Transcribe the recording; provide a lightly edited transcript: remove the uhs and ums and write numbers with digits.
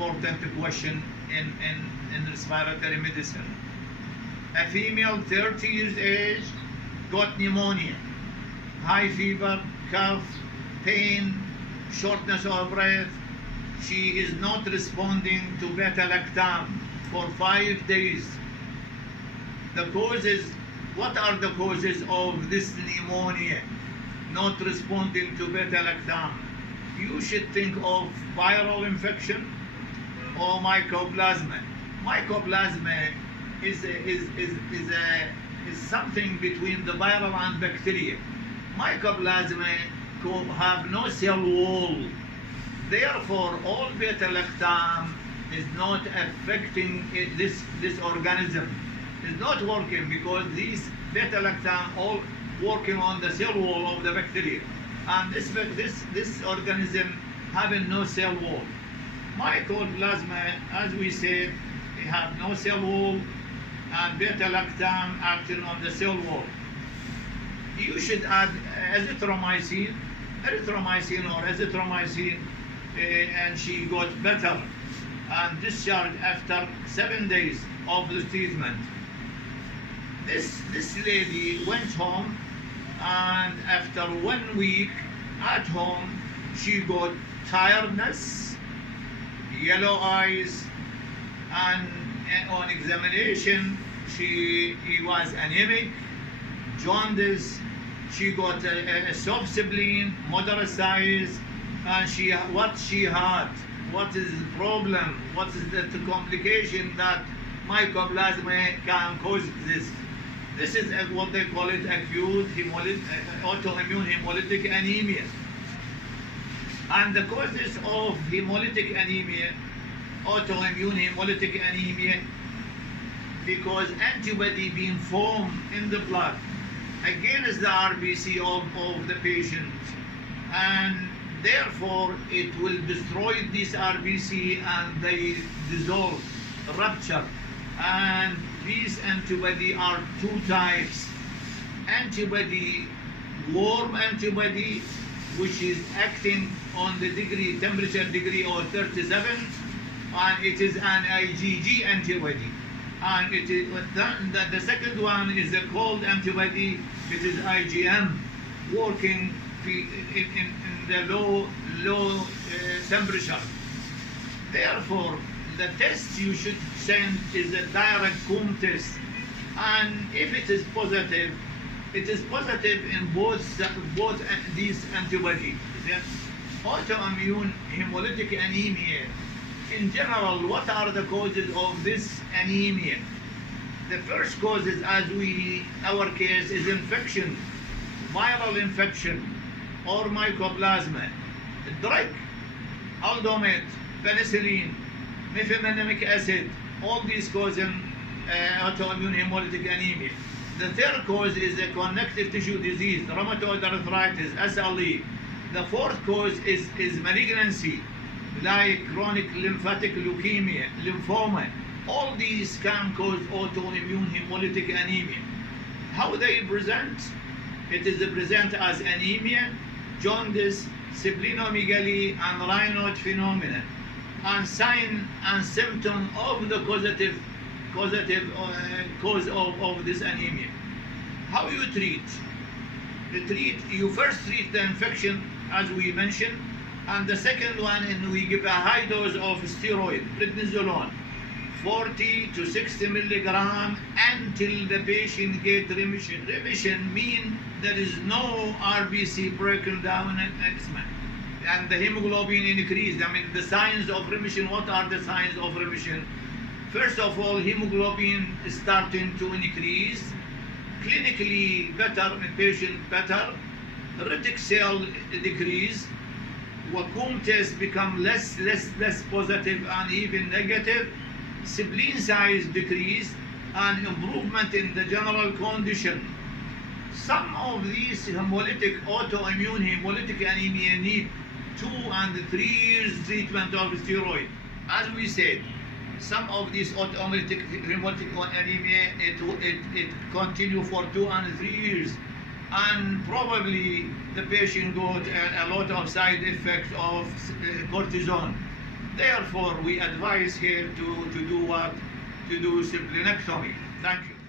important question in respiratory medicine. A female 30 years age got pneumonia, high fever, cough, pain, shortness of breath. She is not responding to beta-lactam for 5 days. The causes, what are the causes of this pneumonia not responding to beta-lactam? You should think of viral infection or mycoplasma. Mycoplasma is something between the viral and bacteria. Mycoplasma have no cell wall. Therefore, all beta-lactam is not affecting this organism. It's not working because these beta-lactam all working on the cell wall of the bacteria. And this organism having no cell wall. Mycoplasma, as we said, they have no cell wall, and beta-lactam acting on the cell wall. You should add erythromycin or azithromycin, and she got better and discharged after 7 days of the treatment. This lady went home, and after 1 week at home, she got tiredness, yellow eyes, and on examination, she was anemic, jaundice. She got a soft spleen, moderate size, and what is the problem, what is the complication that mycoplasma can cause this. This is what they call it acute autoimmune hemolytic anemia. And the causes of hemolytic anemia, autoimmune hemolytic anemia, because antibody being formed in the blood against the RBC of the patient, and therefore it will destroy this RBC and they dissolve, rupture. And these antibody are two types. Antibody, warm antibody, which is acting on the temperature degree of 37, and it is an IgG antibody. And it is the second one is the cold antibody. It is IgM, working in the low temperature. Therefore, the test you should send is a direct COM test, and if it is positive in both these antibodies. Autoimmune hemolytic anemia. In general, what are the causes of this anemia? The first cause is, our case is infection, viral infection, or mycoplasma. Drug, aldomate, penicillin, mefenamic acid, all these causing autoimmune hemolytic anemia. The third cause is a connective tissue disease, rheumatoid arthritis, SLE. The fourth cause is malignancy, like chronic lymphatic leukemia, lymphoma. All these can cause autoimmune hemolytic anemia. How they present? It is present as anemia, jaundice, splenomegaly, and Raynaud phenomena, and sign and symptom of the causative cause of this anemia. How you treat? You first treat the infection, as we mentioned, and the second one, and we give a high dose of steroid, prednisolone, 40 to 60 milligram until the patient get remission. Remission means there is no RBC breaking down and the hemoglobin increased. I mean, the signs of remission, what are the signs of remission? First of all, hemoglobin is starting to increase, clinically better, in patient better, retic cell decrease, COM test become less positive and even negative, spleen size decrease, and improvement in the general condition. Some of these autoimmune hemolytic anemia need 2 and 3 years treatment of steroid. As we said, some of these autoimmune hemolytic anemia, it continue for 2 and 3 years, and probably the patient got a lot of side effects of cortisone. Therefore, we advise here to do what? To do splenectomy. Thank you.